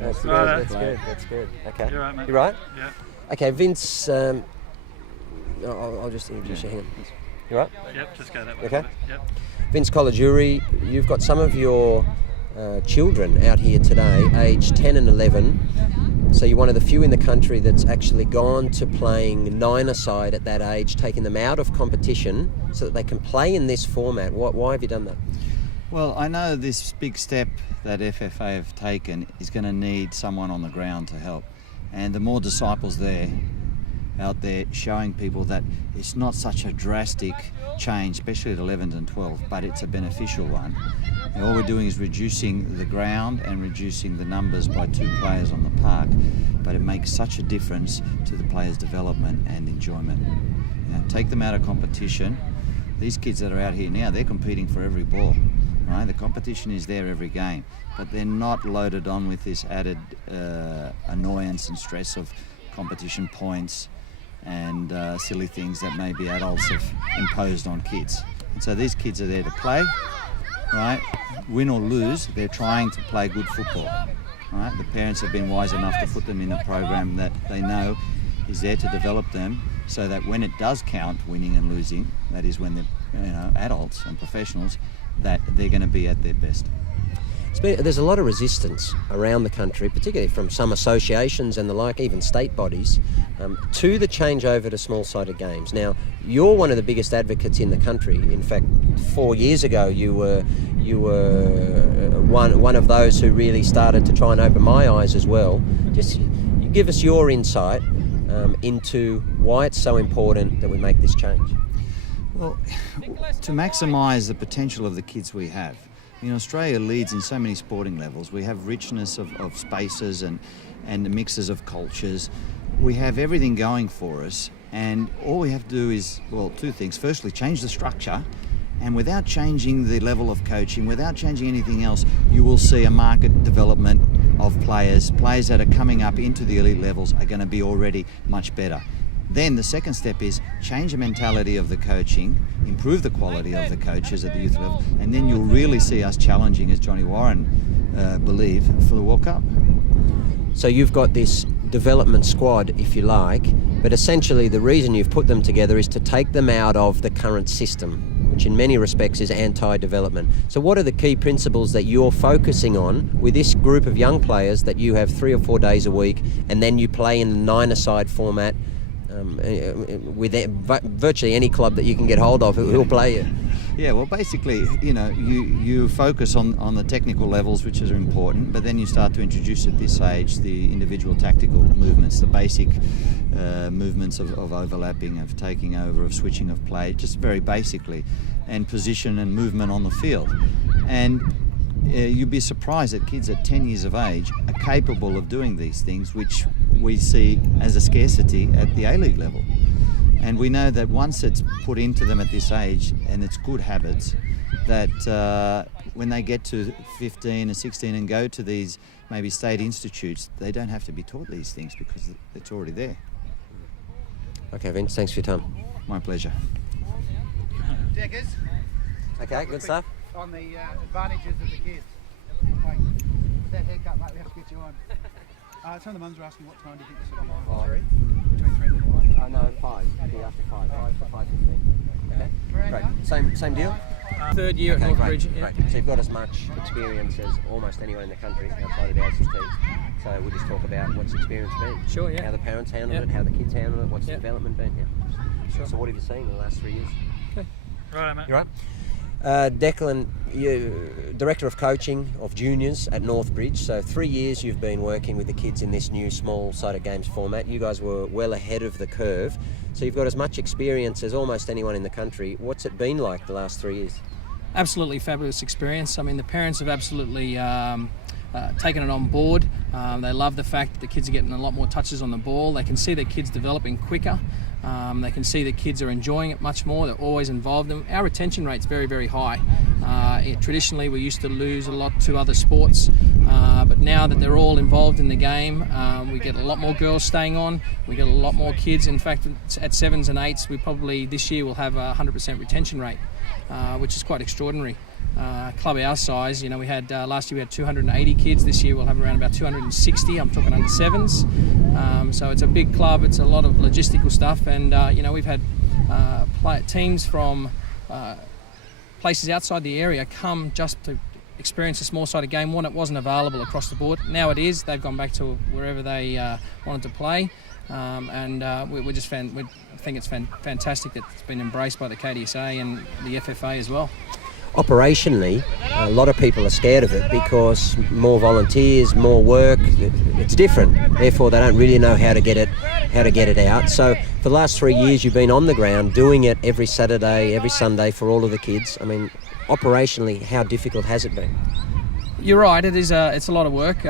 That's good. Right, That's good. That's good. Okay. You're right, mate. You right? Yeah. Okay, Vince. I'll just introduce you. Hang on. You right? Yep. Just go that way. Okay. Yep. Vince Colagiuri, you've got some of your children out here today, aged 10 and 11. So you're one of the few in the country that's actually gone to playing nine-a-side at that age, taking them out of competition so that they can play in this format. Why have you done that? Well, I know this big step that FFA have taken is going to need someone on the ground to help. And the more disciples out there showing people that it's not such a drastic change, especially at 11 and 12, but it's a beneficial one. And all we're doing is reducing the ground and reducing the numbers by 2 players on the park, but it makes such a difference to the players' development and enjoyment. You know, take them out of competition. These kids that are out here now, they're competing for every ball. Right? The competition is there every game, but they're not loaded on with this added annoyance and stress of competition points and silly things that maybe adults have imposed on kids. And so these kids are there to play, right? Win or lose, they're trying to play good football, right? The parents have been wise enough to put them in a program that they know is there to develop them so that when it does count, winning and losing, that is when they're adults and professionals, that they're going to be at their best. There's a lot of resistance around the country, particularly from some associations and the like, even state bodies, to the changeover to small-sided games. Now, you're one of the biggest advocates in the country. In fact, 4 years ago, you were one of those who really started to try and open my eyes as well. Just give us your insight into why it's so important that we make this change. Well, to maximise the potential of the kids we have. You know, Australia leads in so many sporting levels. We have richness of spaces and the mixes of cultures. We have everything going for us, and all we have to do is, well, 2 things. Firstly, change the structure, and without changing the level of coaching, without changing anything else, you will see a market development of players. Players that are coming up into the elite levels are going to be already much better. Then the second step is change the mentality of the coaching, improve the quality of the coaches at the youth level, and then you'll really see us challenging, as Johnny Warren believe, for the World Cup. So you've got this development squad, if you like, but essentially the reason you've put them together is to take them out of the current system, which in many respects is anti-development. So what are the key principles that you're focusing on with this group of young players that you have 3 or 4 days a week, and then you play in the nine-a-side format with virtually any club that you can get hold of who'll play you? Yeah, well, basically, you know, you focus on the technical levels, which are important, but then you start to introduce at this age the individual tactical movements, the basic movements of overlapping, of taking over, of switching of play, just very basically, and position and movement on the field. And you'd be surprised that kids at 10 years of age are capable of doing these things, which we see as a scarcity at the A-League level. And we know that once it's put into them at this age, and it's good habits, that when they get to 15 or 16 and go to these maybe state institutes, they don't have to be taught these things because it's already there. Okay, Vince, thanks for your time. My pleasure. Deckers. Okay, good stuff. On the advantages of the kids. Like, that haircut, mate, we have to get you on. Some of the mums are asking what time do you think this will be on? 3? Between 3 and 4? No, 5. It'll be after 5. 5 to 5:15. Okay. Great. Same deal? Third year at Northbridge. Great. Yeah. Great. So you've got as much experience as almost anyone in the country outside of the ACTs. So we'll just talk about what's the experience been. Sure, yeah. How the parents handled Yep. it, how the kids handled it, what's the Yep. development been. Yeah. Sure. So what have you seen in the last 3 years? Right, mate. You right? Declan, you Director of Coaching of Juniors at Northbridge. So 3 years you've been working with the kids in this new small-sided games format. You guys were well ahead of the curve. So you've got as much experience as almost anyone in the country. What's it been like the last 3 years? Absolutely fabulous experience. I mean, the parents have absolutely taken it on board. They love the fact that the kids are getting a lot more touches on the ball. They can see their kids developing quicker. They can see the kids are enjoying it much more. They're always involved. And our retention rate's very, very high. Traditionally, we used to lose a lot to other sports, but now that they're all involved in the game, we get a lot more girls staying on. We get a lot more kids. In fact, at 7s and 8s, we probably this year will have a 100% retention rate. which is quite extraordinary. Club our size, we had last year we had 280 kids. This year we'll have around about 260. I'm talking under sevens. So it's a big club. It's a lot of logistical stuff, and we've had teams from places outside the area come just to experience a small-sided game. One, it wasn't available across the board. Now it is. They've gone back to wherever they wanted to play, and we think it's fantastic that it's been embraced by the KDSA and the FFA as well. Operationally, a lot of people are scared of it because more volunteers, more work. It's different. Therefore, they don't really know how to get it out. So, for the last 3 years, you've been on the ground doing it every Saturday, every Sunday for all of the kids. I mean, operationally, how difficult has it been? You're right. It's a lot of work.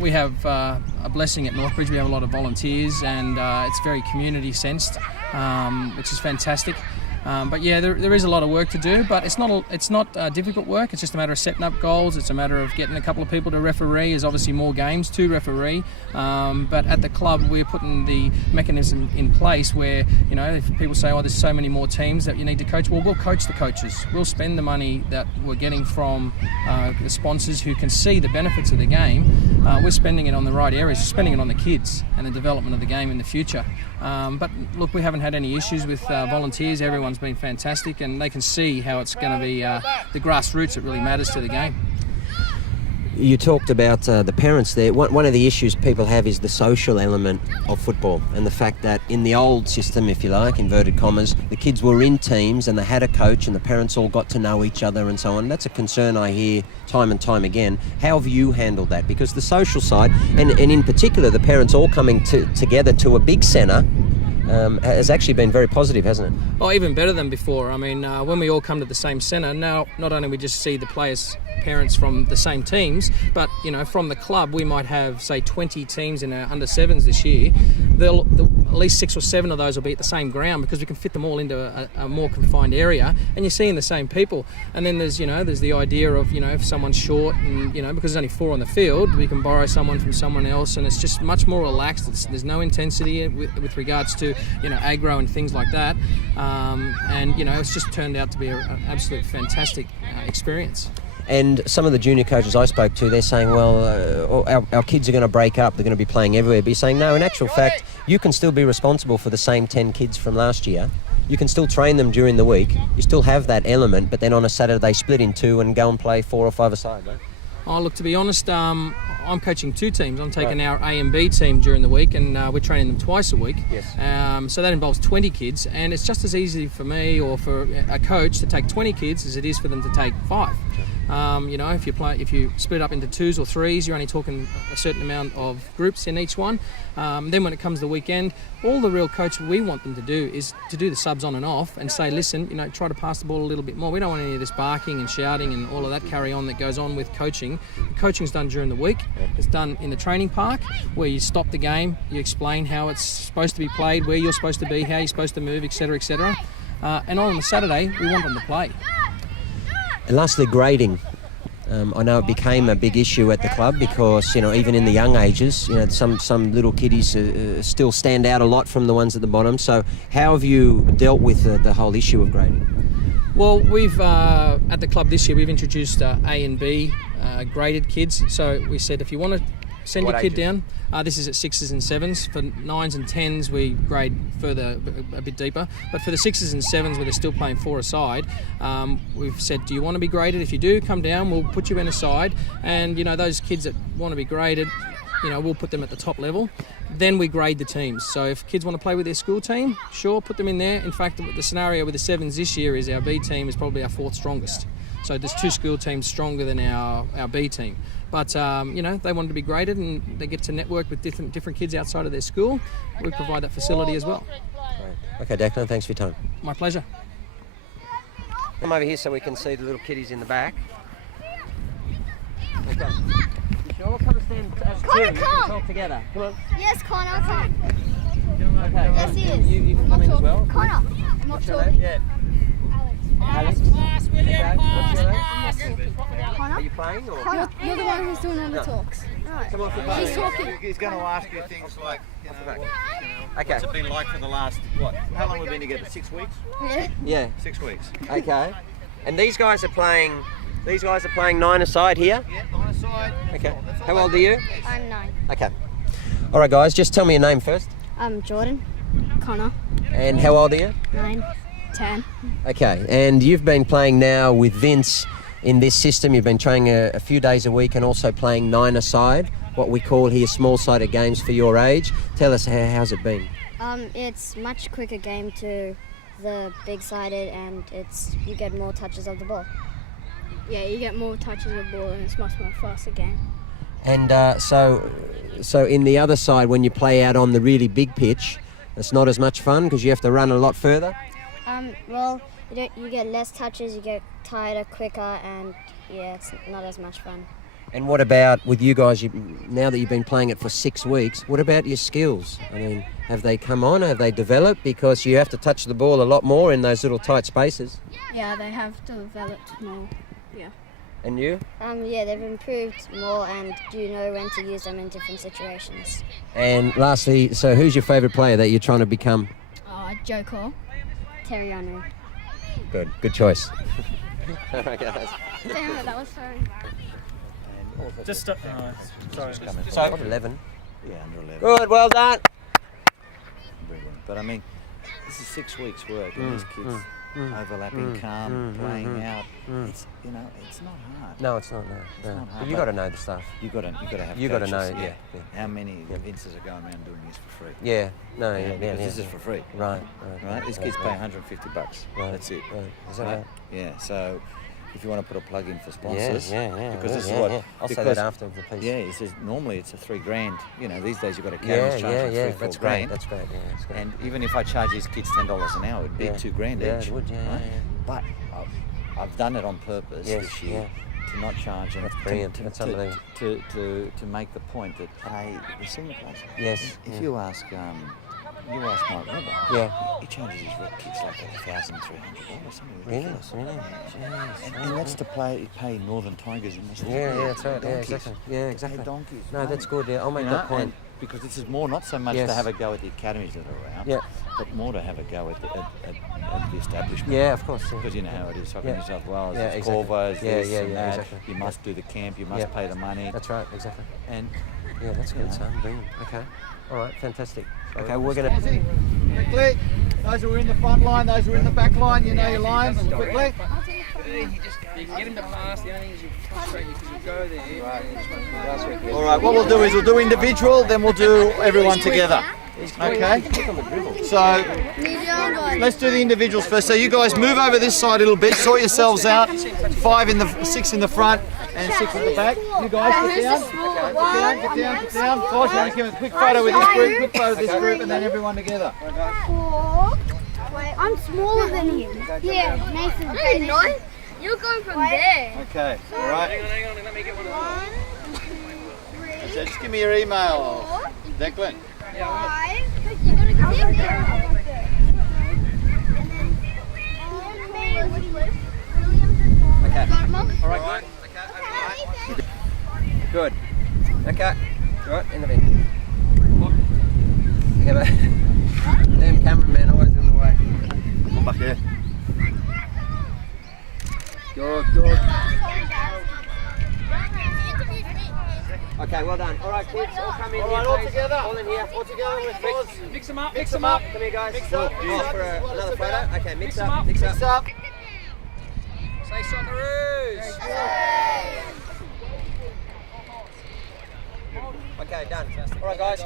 We have a blessing at Northbridge. We have a lot of volunteers, and it's very community sensed, which is fantastic. But yeah, there is a lot of work to do, but it's not difficult work. It's just a matter of setting up goals. It's a matter of getting a couple of people to referee. There's obviously more games to referee, but at the club we're putting the mechanism in place where, if people say, there's so many more teams that you need to coach, well, we'll coach the coaches. We'll spend the money that we're getting from the sponsors who can see the benefits of the game. We're spending it on the right areas. We're spending it on the kids and the development of the game in the future. But look, we haven't had any issues with volunteers. Everyone's been fantastic, and they can see how it's going to be the grassroots that really matters to the game. You talked about the parents there. One of the issues people have is the social element of football, and the fact that in the old system, if you like, inverted commas, the kids were in teams and they had a coach and the parents all got to know each other and so on. That's a concern I hear time and time again. How have you handled that? Because the social side, and in particular the parents all coming together to a big centre, has actually been very positive, hasn't it? Oh, even better than before. I mean, when we all come to the same centre, now not only we just see the players' parents from the same teams, but from the club we might have, say, 20 teams in our under sevens this year. At least 6 or 7 of those will be at the same ground because we can fit them all into a more confined area, and you're seeing the same people. And then there's the idea of if someone's short and because there's only 4 on the field, we can borrow someone from someone else, and it's just much more relaxed. There's no intensity with regards to aggro and things like that, and it's just turned out to be an absolute fantastic experience. And some of the junior coaches I spoke to, they're saying, well, our kids are going to break up, they're going to be playing everywhere. But you're saying, no, in actual fact, you can still be responsible for the same 10 kids from last year. You can still train them during the week. You still have that element, but then on a Saturday they split in 2 and go and play 4 or 5 aside, right? Oh, look, to be honest, I'm coaching 2 teams. I'm taking our A and B team during the week, and we're training them twice a week. Yes. So that involves 20 kids, and it's just as easy for me or for a coach to take 20 kids as it is for them to take 5. If you split up into 2s or 3s, you're only talking a certain amount of groups in each one. Then when it comes to the weekend, all the real coach we want them to do is to do the subs on and off and say, listen, try to pass the ball a little bit more. We don't want any of this barking and shouting and all of that carry on that goes on with coaching. The coaching's done during the week. It's done in the training park where you stop the game, you explain how it's supposed to be played, where you're supposed to be, how you're supposed to move, etc., etc. And on the Saturday, we want them to play. And lastly, grading. I know it became a big issue at the club because, even in the young ages, some little kiddies still stand out a lot from the ones at the bottom. So how have you dealt with the whole issue of grading? Well, we've, at the club this year, we've introduced A and B graded kids. So we said if you want to send your kid down, this is at 6s and 7s. For 9s and 10s, we grade further, a bit deeper. But for the 6s and 7s, where they're still playing 4 aside, we've said, do you want to be graded? If you do, come down, we'll put you in aside. And, those kids that want to be graded, we'll put them at the top level. Then we grade the teams. So if kids want to play with their school team, sure, put them in there. In fact, the scenario with the 7s this year is our B team is probably our 4th strongest. So there's 2 school teams stronger than our B team. But, they wanted to be graded and they get to network with different kids outside of their school. We provide that facility as well. Okay, Declan, thanks for your time. My pleasure. Come over here so we can see the little kiddies in the back. Okay. You all come and stand as a team and talk together. Come on. Yes, Connor, come. Okay. Yes, he is. You can come in as well. Connor, I'm not talking. Yeah. Alex. Okay. What's your name? Connor? Are you playing or? Connor, you're the one who's doing all the talks. No, Come off your He's bike. talking. He's going to ask you things like, Okay. what's it been like for the last, how long have we been together? 6 weeks? Yeah. Yeah. 6 weeks. Okay. And these guys are playing 9-a-side here? Yeah, on the side. Okay. How old are you? I'm 9. Okay. All right, guys, just tell me your name first. I'm Jordan. Connor. And how old are you? 9. 10. Okay. And you've been playing now with Vince in this system. You've been training a few days a week and also playing 9-a-side, what we call here small-sided games for your age. Tell us, how's it been? It's much quicker game to the big-sided, and you get more touches of the ball. Yeah, you get more touches of the ball and it's much more faster game. And so in the other side, when you play out on the really big pitch, it's not as much fun because you have to run a lot further? Well, you get less touches, you get tired quicker, and yeah, it's not as much fun. And what about with you guys, now that you've been playing it for 6 weeks, what about your skills? I mean, have they come on, have they developed? Because you have to touch the ball a lot more in those little tight spaces. Yeah, they have developed more. Yeah. And you? Yeah, they've improved more, and you know when to use them in different situations. And lastly, so who's your favourite player that you're trying to become? Joe Cole. Terry Henry. Good choice. All right, guys. Damn it, that was so... Just sorry. So 11. Yeah, under 11. Good, well done. Brilliant. But I mean, this is 6 weeks' work, and these kids overlapping, calm, playing out. It's it's not hard. No, it's not. No. not hard, But you but- got to know the stuff. You got to have. You gotta coaches, know, yeah. How many Vinces are going around doing this for free? Yeah. No. Yeah. Because this is for free. Right. Right. These kids pay $150. Right. That's it. Right. Is that right? Yeah. So, if you want to put a plug in for sponsors, Yeah. because this is yeah, what yeah. I'll say because- that after the piece. Yeah, he says normally it's a $3,000. You know, these days you've got a Yeah. carriage charge Yeah. of $3,000-4,000. That's great. That's great. Yeah. That's great. And even if I charge these kids $10 an hour, it'd be Yeah. $2,000 Yeah, each. it would, yeah, right? yeah. But I've done it on purpose Yes, this year to not charge them. That's brilliant. That's unbelievable. To make the point that hey, the senior players. Yes. If you ask Mike Webber, Yeah. he charges his rep kids like $1,300, something Really? ridiculous. Really? Jeez. And that's to pay Northern Tigers in this. Yeah. That's right. Yeah. Donkeys. Exactly. Yeah. They Exactly. pay donkeys. No, that's good. Yeah. I'll make You that know, point. and because this is more not so much Yes. to have a go at the academies that are around, Yeah. but more to have a go at the establishment. Yeah. Of course. Yeah. Because you know how it is, Soccer Yeah. New South Wales, Yeah, there's exactly. Corvos, Yeah, this yeah, and yeah, that. exactly. You must do the camp, you must Yeah. pay the money. That's right. Exactly. And Yeah. That's good, Yeah. son. Brilliant. Okay. All right. Fantastic. Okay. We're gonna. quickly, those who are in the front line, those who are in the back line, you know your lines, quickly. You can get him to pass, the only thing is you frustrate you because you go there. All right, what we'll do is we'll do individual, then we'll do everyone together. Okay? So, let's do the individuals first. So you guys move over this side a little bit, sort yourselves out. 6 in the front and 6 at the back. You guys get down. Get down. Guys, you want to give a quick photo with this group, and then everyone together. I'm smaller than him. Yeah, Nathan. Hey, no. You're going from there. Okay, all right. Hang on, let me get one of those. 1, 2, 3, So just give me your email, Declan. 5. You gotta go in there. Okay. All right. Good. Okay. Right. In the bin. Okay, but damn cameraman always in the way. Come back here. Good. Okay, well done. All right, kids, all come in All here, right, all please. together. All in here. All together with Foz. Mix them up, Mix them up. Come here, guys. Mix up. Oh, for another photo. Okay, mix up. Mix up. Say Socceroos. Okay, done. All right, guys.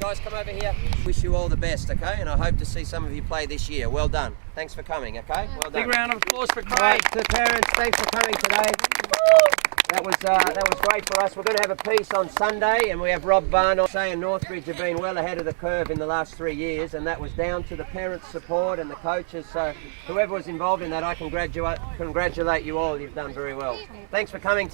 Guys, come over here. Wish you all the best, okay? And I hope to see some of you play this year. Well done. Thanks for coming, okay? Well done. Big round of applause for All Craig. right, to the parents, thanks for coming today. That was great for us. We're going to have a piece on Sunday, and we have Rob Barnett saying Northbridge have been well ahead of the curve in the last 3 years, and that was down to the parents' support and the coaches. So whoever was involved in that, I congratulate you all. You've done very well. Thanks for coming.